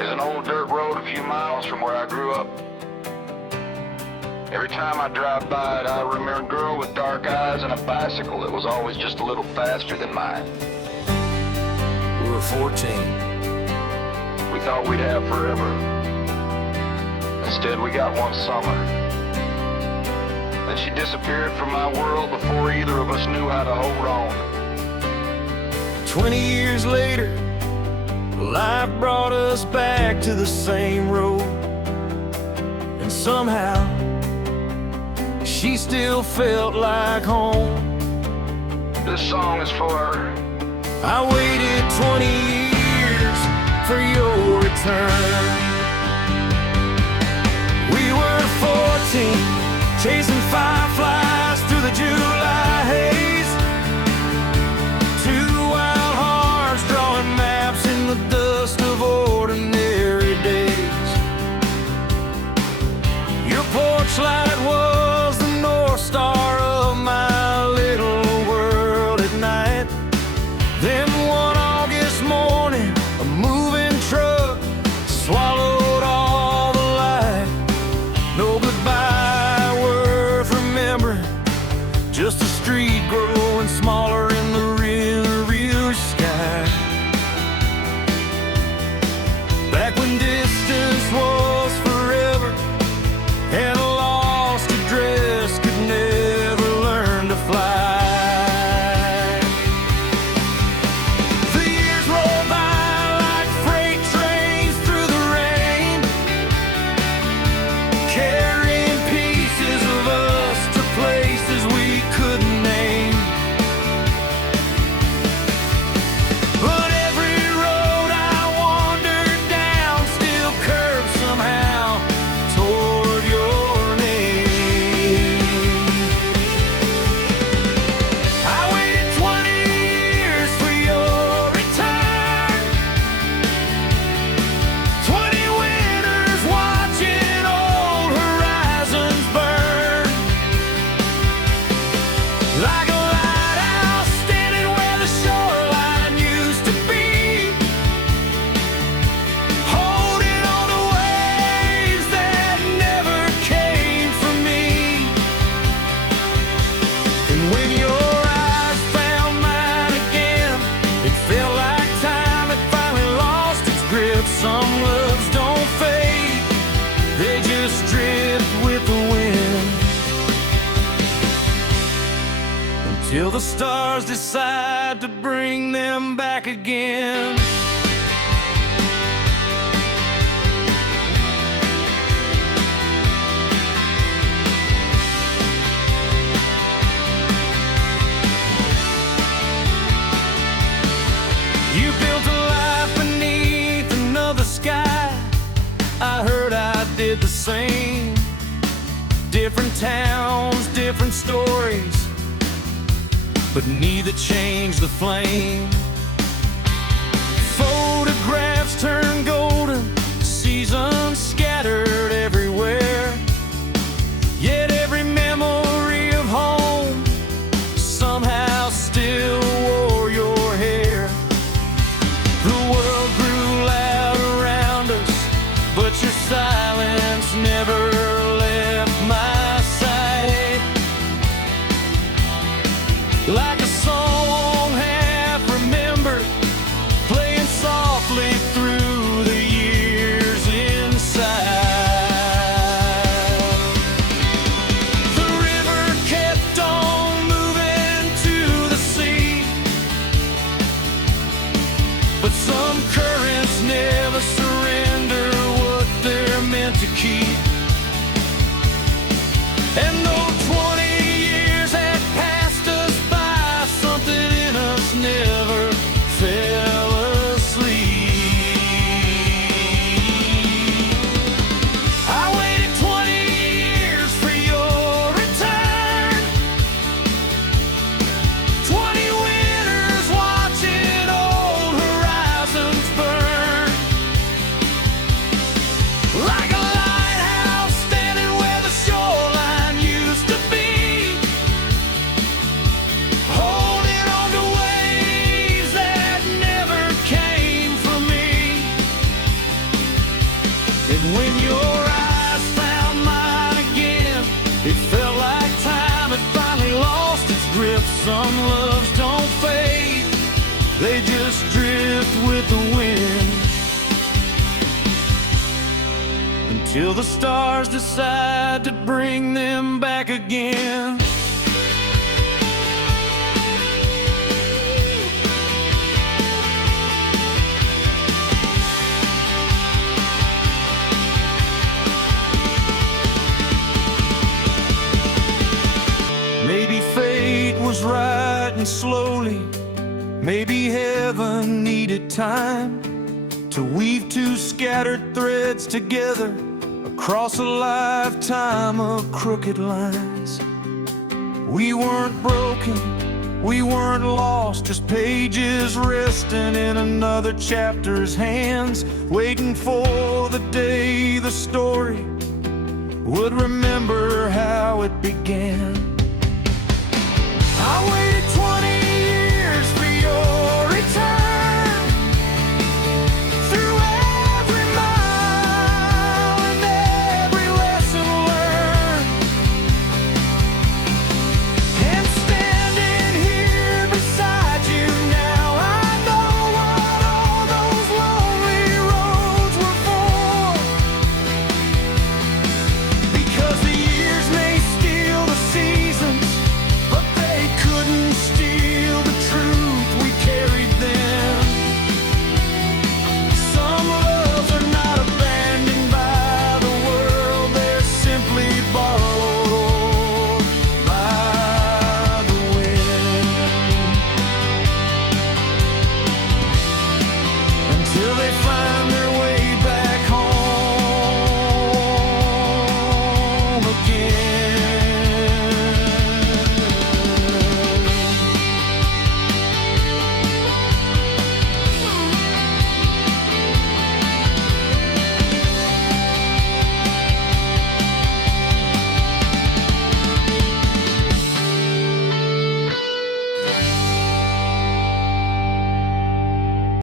There's an old dirt road a few miles from where I grew up. Every time I drive by it, I remember a girl with dark eyes and a bicycle that was always just a little faster than mine. We were 14. We thought we'd have forever. Instead, we got one summer. Then she disappeared from my world before either of us knew how to hold on. 20 years later, life brought us back to the same road. And somehow, she still felt like home. This song is for her. I waited 20 years for your return. We were 14, chasing fireflies through the July haze. Two wild hearts drawing maps in the dust of ordinary days. Your porch light was the North Star of my little world at night. Then one August morning, a moving truck swallowed all the light. No goodbye worth remembering, just a street growing smaller in the rear sky. Back when distance was forever and a lost address could never learn to fly. The years roll by like freight trains through the rain, carrying pieces of us to places we couldn't name. But every road I wandered down still curved somehow toward your name. I waited 20 years for your return. 20 winters watching old horizons burn. Like a lighthouse standing where the shoreline used to be, holding on to waves that never came for me. And when your eyes found mine again, it felt like time had finally lost its grip. Some loves don't fade, they just drift with the wind, until the stars decide to bring them back again. You built a life beneath another sky. I heard I did the same. Different towns, different stories, but neither changed the flame. Photographs turned golden, seasons scattered everywhere. Yet every memory of home somehow still wore your hair. The world grew loud around us, but your silence never left my sight. Like a song half remembered, playing softly through the years inside. The river kept on moving to the sea, but some currents never surrender what they're meant to keep. And though 20 years had passed us by, something in us never fell asleep. I waited 20 years for your return. 20 winters watching old horizons they just drift with the wind until the stars decide to bring them back again. Maybe fate was writing slowly, maybe heaven needed time to weave two scattered threads together across a lifetime of crooked lines. We weren't broken, we weren't lost, just pages resting in another chapter's hands, waiting for the day the story would remember how it began. I waited